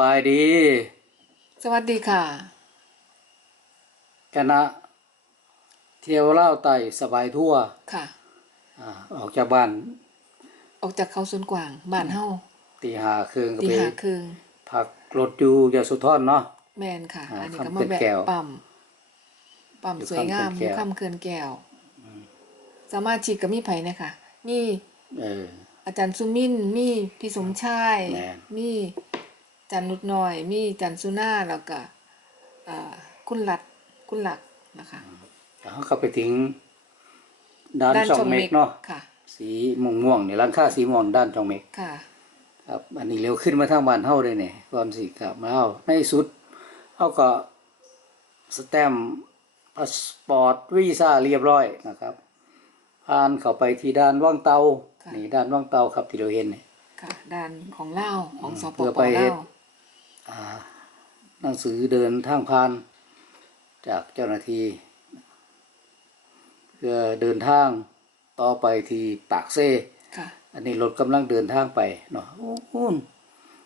บายดี สวัสดีค่ะ คณะ เที่ยวเล่าวไต่สบายทั่วค่ะอ่าออกจากบ้าน ออกจากเขาสวนกวางบ้านเฮาตีหาคืนก็ตีไปหาคืนพักรถอยู่ยาสุทรเนาะ แมนค่ะ อ่าอันนี้คำก็มาเขื่อนแวะแก้วปั๊มปั๊มอยู่สวยงามคำอเขื่อนแก้ว ยู่ค่ำเขื่อนแก้ว สามารถชิกก็มีไผนะคะมีเออ อาจารย์สุมินมีพี่สมชาย แม่น มี จันนุดน้อย มีจันสุนาแล้วก็อ่าคุณหลัดคุณหลักนะคะแล้วเขาก็ไปถึงด้านช่องเมกเนาะค่ะสีม่วงม่วงๆนี่ร้านค้าสีม่วงด้านช่องเมกค่ะครับอันนี้เร็วขึ้นมาทางบ้านเฮาเลยเนี่ยก่อนสิกลับมาเฮาในที่สุดเฮาก็สแตมป์พาสปอร์ตวีซ่าเรียบร้อยนะครับผ่านเข้าไปที่ด้านว่างเตาค่ะนี่ด้านว่างเตาครับที่เราเห็นนี่ค่ะด้านของเล่าวของสปเพื่อปไปเฮ็เล่าดวอ่า หนังสือเดินทางผ่าน จากเจ้าหน้าที่เพื่อเดินทางต่อไปที่ปากเซค่ะอันนี้รถกำลังเดินทางไปเนาะโอ้โห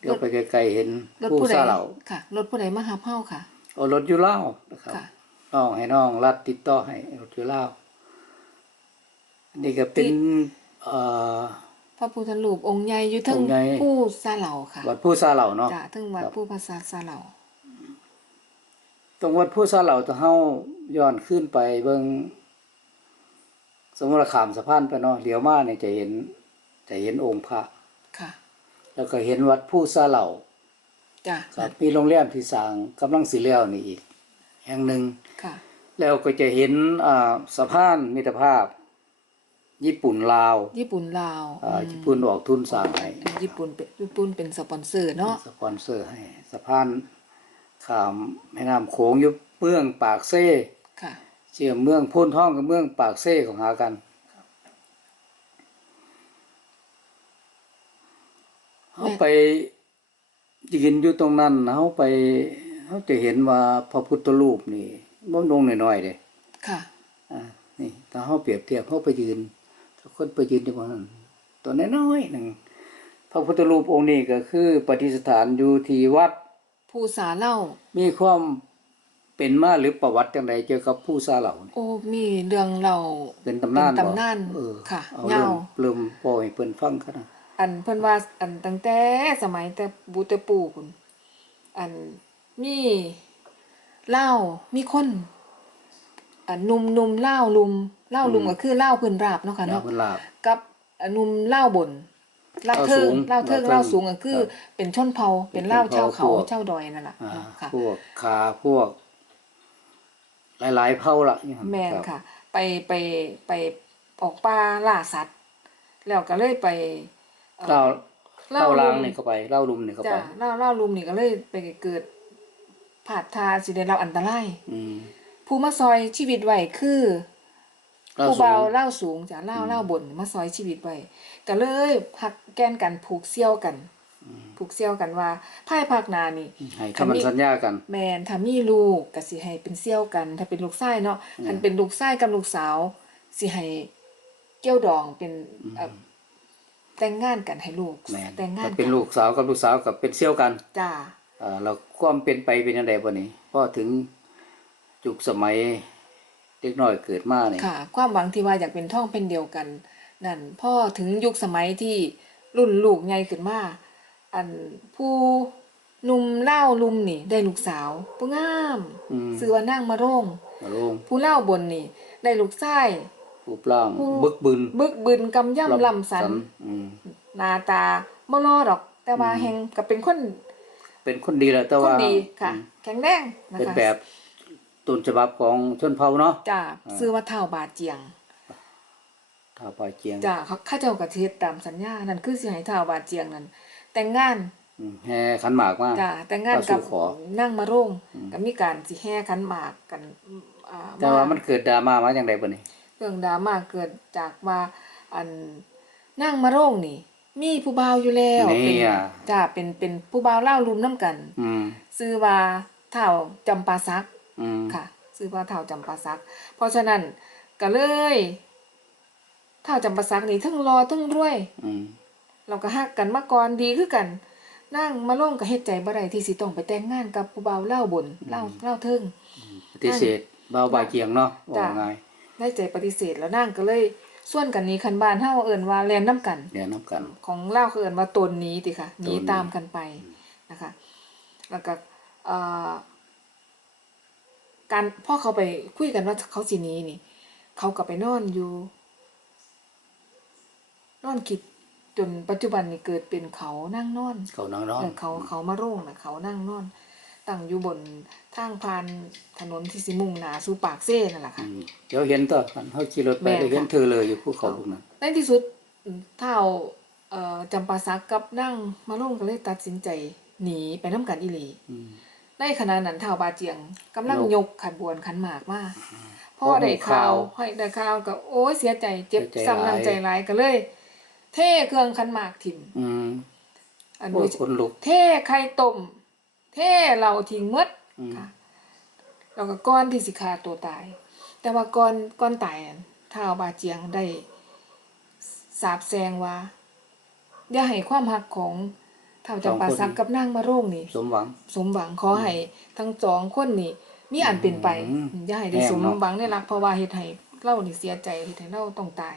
เดี๋ยวไปไกลๆเห็นรถผู้ผู้ใดซาเหล่าค่ะ รถผู้ใดมาหาเฮาค่ะเอารถอยู่เล่าวนะครับค่ะน้องให้น้องรัดติดต่อให้รถอยู่เล่าวอันนี้ก็เป็นเอ่อ พระพุทธรูปองค์ใหญ่อยู่เทั้งองค์ใหญ่ ผู้ซาเหล่าค่ะวัดผู้ซาเหล่าเนาะ จ้ะเทั้งวัดครับ ผู้ภาษาซาเหล่าตรงวัดผู้ซาเหล่าถ้าเฮาย้อนขึ้นไปเบิ่งสมมุติว่าข้ามสะพานไปเนาะเลี้ยวมาเนี่ยจะเห็น จะเห็นองค์พระ ค่ะแล้วก็เห็นวัดผู้ซาเหล่า จ้ะครับมีโรงแรมที่สร้างกำลังสิแล้วนี่อีก แห่งหนึ่ง ค่ะ แล้วก็จะเห็นอ่าสะพานมิตรภาพ ญี่ปุ่นลาวญี่ปุ่นลาวอ่าอืมญี่ปุ่นออกทุนสร้างให้ญี่ปุ่นเป็นญี่ปุ่นเป็นสปอนเซอร์เนาะสปอนเซอร์ให้สะพานข้ามแม่น้ำโขงอยู่เมืองปากเซ่ค่ะ เชื่อมเมืองโพ้นท่องกับเมืองปากเซ่ของหากันเขาไปยืนอยู่ตรงนั้นเขาไปเขาจะเห็นว่าพระพุทธรูปนี่มันลงหน่อยๆเด้ ค่ะ อ่านี่ถ้าเขาเปรียบเทียบเขาไปยืน ถ้าคนไปยืนที่ว่านั้นตัวน้อยๆหนึ่งพระพุทธรูปองค์นี้ก็คือปฏิสถานอยู่ที่วัดผู้สาเหล่า มีความเป็นมาหรือประวัติจังไดเกี่ยวกับผู้ซาเหล่านี่โอ้มีเรื่องเราเป็นตำนานเป็นตำนานบ่เออค่ะเอายาวเริ่มเริ่มปล่อยเพิ่นฟังกันนะอันเพิ่นว่าอันตั้งแต่สมัยแต่บูแต่ปู่พุ่นอันมีเล่าวมีคนอั นหนุ่มหนุ่มเล่าวลุมเล่าวลุมก็คือเล่าวเพิ่นราบเนาะค่ะยาเนาะเพิ่นลาบกับอันหนุ่มเล่าวบนเล่าวเทิงเล่าเล่าวสูงเทิงเล่าเล่าวเทิงสูงก็คือครับเป็นชนเผ่าเป็นเล่าวเป็นชาวเผ่าเขาพวกชาวดอยนั่นล่ะอ่าเนาะค่ะพวกขาพวก หลายๆเผ่าละอย่างนั้นแม่นรับค่ะ ไปไปไปออกป่าล่าสัตว์ แล้วก็เลยไปอ่อเล่าเล่าเล่าลางลุมนี่เข้าไปเล่าลุมนี่เข้าไปจ้ะเล่าเล่าลุมนี่ก็เลยไปเกิดผาดทาสิได้รับอันตรายอืม ผู้มาซอยชีวิตไว้คือเล่าผู้สูเบางเล่าสูงจ้ะเล่าเล่าบนมาซอยชีวิตไว้ก็เลยพักแกนกันผูกเซี่ยวกันผูกเซี่ยวกันว่าภายภาคหนานี่ให้คำมันสัญญากัน แมนถ้ามีลูกก็สิให้เป็นเซี่ยวกัน ถ้าเป็นลูกชายเนาะคันเป็นลูกชายกับลูกสาวสิให้เกี่ยวดองเป็นเอ่อแต่งงานกันให้ลูกแม่นแต่งงานถ้าเป็นลูกสาวกับลูกสาวกับเป็นเซี่ยวกันจ้าอ่าเราความเป็นไปเป็นยังไงบ่นี้พอถึง จุกสมัยเด็กน้อยเกิดมาเนี่ยค่ะ ความหวังที่ว่าอยากเป็นท่องเป็นเดียวกัน นั่นพ่อถึงยุคสมัยที่รุ่นลูกใหญ่ขึ้นมาอันผู้หนุ่มเล่าลุมนี่ ได้ลูกสาวผู้งามอืมซื้อว่านางมาโรงมาลงผู้เล่าบนนี่ ได้ลูกชายรูปร่างผู้บึกบึนบึกบึนกำย่ำลำสันอืมหน้าตาบ่รอดอก แต่ว่าอืมแฮงก็เป็นคน เป็นคนดีแหละแต่คนว่าดีค่ะอืมแข็งแรงนะเป็นคะแบบ ต้นฉบับของชนเผ่าเนาะจ้าอ่าซื้อว่าเท่าบาทเจียงท่าปลายเจียงจ้าเขาเข้าเจ้ากระเทศตามสัญญานั่นคือสิให้เท่าบาทเจียงนั่นแต่งงานอืมแห่ขันหมากมาจ้าแต่งงานเข้าสู่กับขอนั่งมาโรงก็มีการสิแห่ขันหมากกันอ่าแต่ว่ามันเกิดดราม่ามาอย่างไรบ่นี่เรื่องดราม่าเกิดจากว่าอันนั่งมาโรงนี่มีผู้บ่าวอยู่แล้วเป็นี่นอะจ้าเป็นเป็นผู้บ่าวเล่ารุมน้ำกัน อืมซื้อว่าเท่าจำปาซัก อืมค่ะซื้อว่าเท่าจำปาซัก เพราะฉะนั้นก็เลยเท่าจำปาซักนี่ทั้งรอทั้งรวย อืมเราก็ฮักกันมาก่อนดีคือกัน นั่งมาลงก็เฮ็ดใจบ่ได้ที่สิต้องไปแต่งงานกับผู้บ่าวเล่าวบนเล่าวเล่าวเทิงปฏิเสธเบาบายเกียงเนาะว่าจ้ะไงได้ใจปฏิเสธแล้วนางก็เลยส่วนกันหนี้คันบ้านเฮาเอิ้นว่าแล่นนํกันเดี๋ยวน้ำกัน ของเล่าวเขาเอิ้นว่าตนหนี้ติค่ะหนีตนหนีตามกันไปนะคะ แล้วก็เอ่อ การพ่อเขาไปคุยกันว่าเขาสิหนีนี่ เขาก็ไปนอนอยู่ นอนคิดจนปัจจุบันนี่เกิดเป็นเขานั่งนอน เขานอนนอนเออเขาเขามาโร่งนะเขานั่งนอน ตั้งอยู่บนทางพานถนนที่สิมุ่งหนาสู่ปากเซ่นั่นแหละอืค่ะมเดี๋ยวเห็นตัวกันเขาขี่รถไปแม่นได้เห็นค่ะเธอเลยอยู่ภูเขาลูกนั้นในที่สุดอืมเท่าเอ่อจำปาสักกับนั่งมาโร่งก็เลยตัดสินใจหนีไปน้ำกันอีหลีอืม ในขณะนั้นเท่าบาเจียงกำลังยกยกขันบวนขันหมากมาพ่อพอได้ข่าวข่าวให้ได้ข่าวก็โอ้ยเสียใจเจ็บเสียใจซ้ำน้ำใจหลายร้ายก็เลย เทเครื่องขันหมากถิ่มอืมอันโอ้นี้ยคนลุกเทไข่ต้มเทเหล่าทิ้งหมดอืมค่ะแล้วก็ก้อนที่สิฆ่าตัวตาย แต่ว่าก้อนก้อนตายนั้นท้าวบาเจียงได้สาบแซงว่า อย่าให้ความหักของ ท้าวจำปาสักกับนางมะโรงนี่ สมหวัง สมหวังขอให้ทั้งสองคนนี่มีอันเป็นไปอืมอย่าให้ได้แน่สมเนาะหวังได้รักเพราะว่าเฮ็ดให้เล่านี่เสียใจเฮ็ดให้เล่าต้องตาย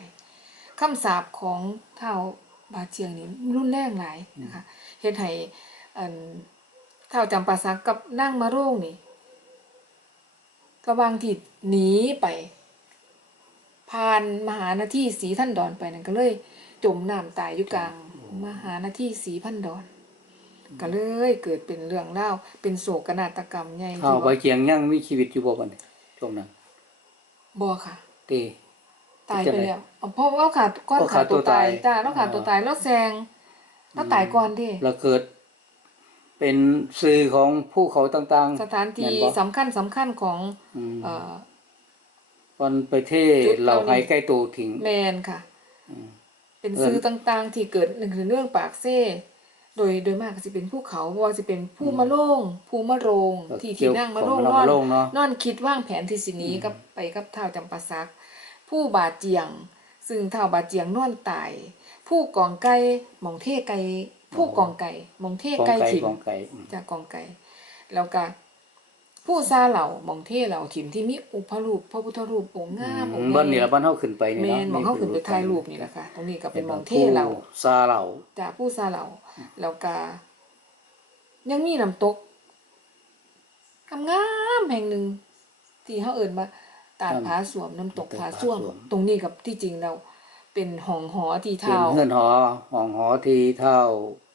คำสาปของท้าวบาเจียงนี่รุนแรงหลายนะคะเฮ็ดให้อันท้าวจำปาสักกับนางมะโรงนี่ระหวังที่หนีไปผ่านมหานาทีสีท่านดอนไปนั่นก็เลย จมน้ำตายอยู่กลางมหานาทีสีพันดอน ก็เลยเกิดเป็นเรื่องเล่าวเป็นโศกนาฏกรรมใหญ่ข้าวที่ใบว่าเกียงยังมีชีวิตอยู่บ่บัดนี้ช่วงนั้นบ่ค่ะตีตายไปแล้วอ๋อเพราะว่าขาดก้อนเพราะขาดตัวตายขาดตัวตายจ้าแล้วขาดตัวตายแล้วแซงแล้วตายก่อนดิแล้วเกิด เป็นสื่อของภูเขาต่างๆ สถานที่แม่บ่สำคัญสำคัญของอืมเอ่อวันไปเทจุดเราเหล่านี้หายใกล้ตัวทิ้งแมนค่ะอืมเป็นเอิ้นสื่อต่างๆ ที่เกิดหนึ่งคือเรื่องปากเซ่ โดยโดยมากก็จะเป็นภูเขาบ่ว่าจะเป็นภูมะโรงภูมะโรง ที่ที่นั่งมะโรงเกี่ยวนขอนมะโรงเนาะ นอนคิดว่างแผนที่สิหนี้กับไปกับเท่าจำปาสัก ผู้บาดเจียง ซึ่งเท่าบาดเจียงนอนตาย ผู้กองไก่หมองเท่ไก่ผู้กองไก่หมองเท่กองไก่ไก่ถิ่มกองไก่อืมจากกองไก่แล้วก็ ผู้ซาเหล่าหมองเท่เหล่าถิ่มที่มีอุปรูปพระพุทธรูปองค์งามองค์บ้านใหนี่ญ่ละบ้านเฮาขึ้นไปนี่แมเนาะนหมองเข้าขึ้นไปถ่ายรูปนี่แหละค่ะ ตรงนี้ก็เป็นหมองเท่เหล่าซาเหล่าจากผู้ซาเหล่าแล้วก็ยังมีน้ำตกงามๆแห่งหนึ่งที่เขาเอิ่นว่าตาดผาสวมน้ำตกผาสวมตรงนี้กับที่จริงเราเป็นห้องหอที่เป็นเท่าเฮือนหอห้องหอที่เท่า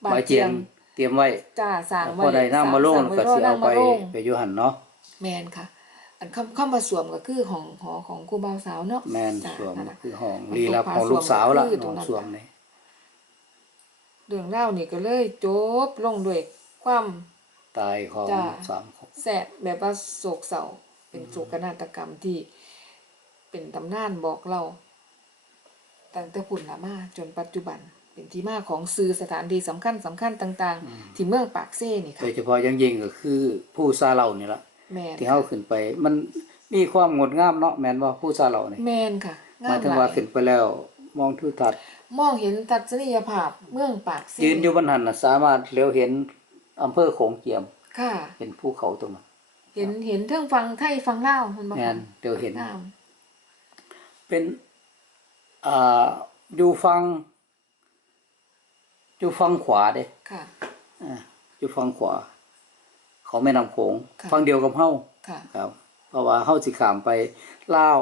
บาดบาเจีเจียยงงเตรียมไว้จ้าสร้างไว้พอได้น้ำมาลงสร้งก็ไว้สิรเอาน้ำไปมาลงไปอยู่หั่นเนาะ แมนค่ะ อันคำคำว่าสวมก็คือของหอของครูบ่าวสาวเนาะแม่นจ้ะสวมนั่นน่ะ คือห้องของลีลาพาของลูกสาวล่ะสวมก็คือตน้รองงนั้นสวมนี่เรื่องเล่าวนี่ก็เลยจบลงด้วยความ ตายของจ้ะ สามคน แสดแบบว่าโศกเศร้าเป็นโศกนาฏกรรมที่เป็นตำนานบอกเราตั้งแต่พุ่นละมาจนปัจจุบัน เป็นที่มาของสื่อสถานที่สำคัญสำคัญต่างๆที่เมืองปากเซ่นี่โดค่ะยเฉพาะอยังยิ่งก็คือผู้ซาเหล่านี่ล่ะ แมนที่เฮาขึ้นไป มันมีความงดงามเนาะแม่นว่าผู้ซาเหล่านี่แมนค่ะหมายถึงว่าขึ้นไปแล้ว มองทิวทัศน์มองเห็นทัศนียภาพเมืองปากเซ่ยืนอยู่บนหันน่ะสามารถเลี้ยวเห็นอำเภอโขงเจียม ค่ะ เห็นภูเขาตรงนั้นเห็นเห็นเทิงฟังไทยฟังเล่าวมันบอกแม่นเดี๋ยวเห็นงามเป็นอ่าอยู่ฟังอยู่ฟังขวาเด้ค่ะอ่าอยู่ฟังขวา เขาแม่น้ำโขงค่ะฟังเดียวกับเฮาค่ะครับ เพราะว่าเฮาสิข้ามไปลาว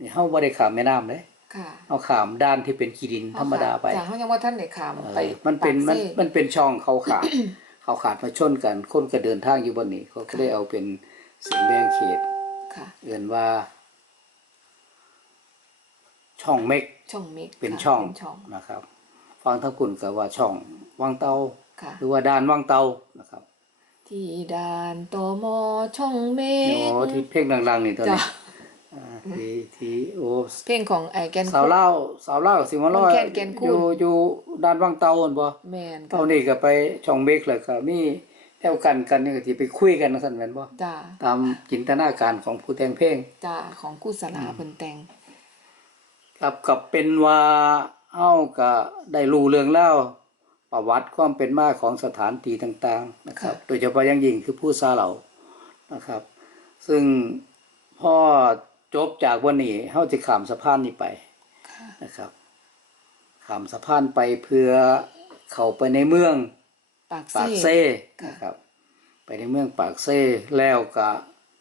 นี่เฮาบ่ได้ข้ามแม่น้ำเด้ค่ะเฮาข้ามด้านที่เป็นขี้ดินธรรมดาไปจากเขายังว่าท่านไหนขามเออไปมันเป็นปากมันซ่มันเป็นช่องเขาขาด เขาขาดมาชนกัน คนก็เดินทางอยู่บนนี้เขาก็ค่ะได้เอาเป็นเสียงแบ่งเขต ค่ะ เอื่นว่า ช่องเม็กช่องเมกเป็นค่ะช่องเป็นช่องนะครับ ฟังทั้งคุณก็ว่าช่องวังเตาค่ะ หรือว่าด่านวังเตานะครับ ที่ด่านตมช่องเมโอ้กที่เพลงดังๆนี่ตอนจ้ะนี้อ่าที่ที่โอ้เพลงของไอแกน สาวเล่าวสาวเล่าวสิมาลอยมันแคนแกนคูณ อยู่อยู่ด่านวังเตาหั่นบ่แมนเท่านี้ก็ไปช่องเมกเลยก็มีแถวกันกันนี่ก็สิไปคุยกันจังซั่นแม่นบ่จ้าตามจินตนาการของผู้แต่งเพลง จ้าของกุศลาเพิ่นแต่งครับกับเป็นว่าเฮาก็ได้รู้เรื่องแล้วไปประวัติความเป็นมาของสถานที่ต่างๆนะครับ โดยเฉพาะอย่างยิ่งคือผู้ซาเหล่านะครับ ซึ่งพ่อจบจากวันนี้เฮาจะข้ามสะพานนี้ไปค่ะนะครับข้ามสะพานไปเพื่อเข้าไปในเมืองปากปากเซ่เซ่ค่ะนะครับ ไปในเมืองปากเซ่แล้วก็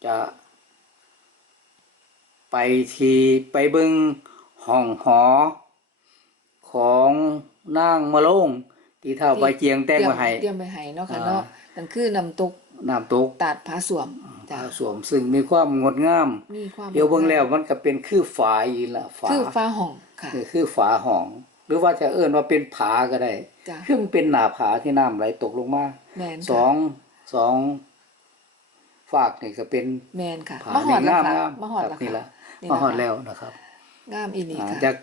จะไปทีไปเบิงห้องหอของนางมะโรง ที่เท่าใบเจียงแต่งมาให้เตรียมไปให้เนาะค่ะอ่าเนาะนั่นคือน้ำตกน้ำตกตาดผาสวมจ้ะสวมซึ่งมีความงดงามมีความเดี๋ยวเบิ่งแล้วมันก็เป็นคือฝาอีละฝาคือฟ้าห้องค่ะคือคือฝาห้องหรือว่าจะเอิ้นว่าเป็นผาก็ได้จ้ะคือมันเป็นหน้าผาที่น้ำไหลตกลงมาแมนสองสองฝากนี่ก็เป็นแมนค่ะผามาหอดแล้วงามค่ะงามมาหอดครัแล้วบนี่ค่ะละนี่มาล่ะหอดค่ะแล้วนะครับงามอีหลีอ่าค่ะจาก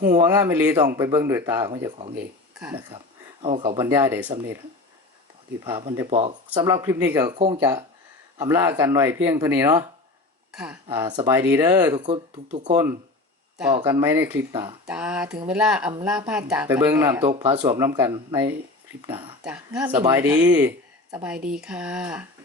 หัวงามอีหลีต้องไปเบิ่งด้วยตาของเจ้าของเองค่ะ นะครับ เอาเขาบรรยายได้สำเร็จเท่าที่พาเพันได้บอกสำหรับคลิปนี้ก็คงจะอำลากันไว้เพียงเท่านี้เนาะค่ะอ่าสบายดีเด้อทุกคนทุกทุกคนจ้ะพอกันไหมในคลิปหน้าจ้าถึงเวลาอำลาพาจากไปเบิ่งแล้วน้ำตกผาสวมน้ำกันในคลิปหน้าจ้ะงามอีหลีสบายดีค่ะสบายดีค่ะ